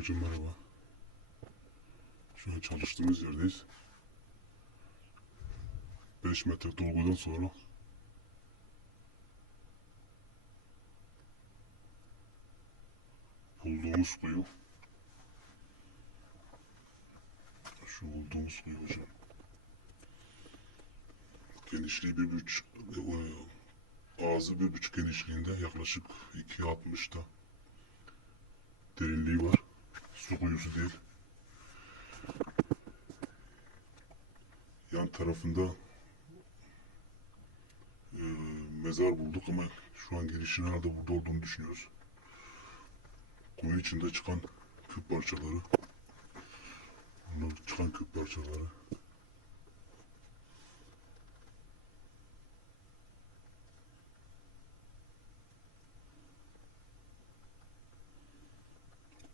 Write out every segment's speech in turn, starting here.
Herkese merhaba. Şu an çalıştığımız yerdeyiz. 5 metre dolgudan sonra bulduğumuz kuyu şu bulduğumuz kuyu hocam genişliği bir buçuk e, ağzı bir buçuk genişliğinde yaklaşık 2.60'da derinliği var. Su kuyusu değil. Yan tarafında e, mezar bulduk ama şu an girişin herhalde burada olduğunu düşünüyoruz. Kuyu içinde çıkan küp parçaları. Bunlar çıkan küp parçaları.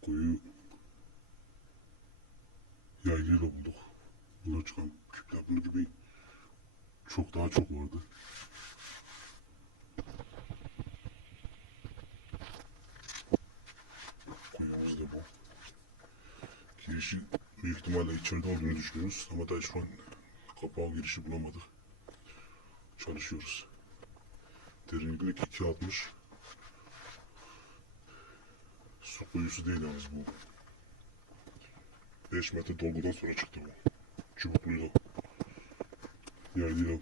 Kuyu yaylıyla bulduk. Bunlar çıkan küpler bunun gibi çok daha çok vardı. Kuyumuz da bu. Girişi büyük ihtimalle içeride olduğunu düşünüyoruz ama daha şu an kapağı girişi bulamadık. Çalışıyoruz. Derinlik 2.60. Su kuyusu değil yalnız bu. 5 metre dolgudan sonra çıktı bu. Çubukluyla. Yaylıyla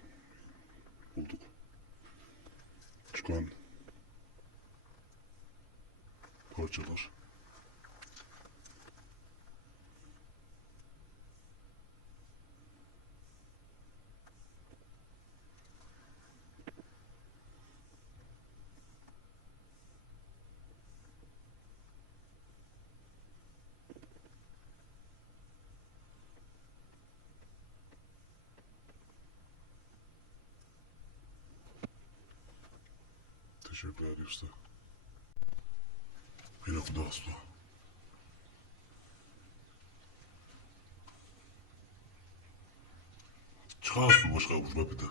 bulduk. Çıkan parçalar. Teşekkür ederim usta. Yine kuda hasta. Çıkar su başka vurma bir de.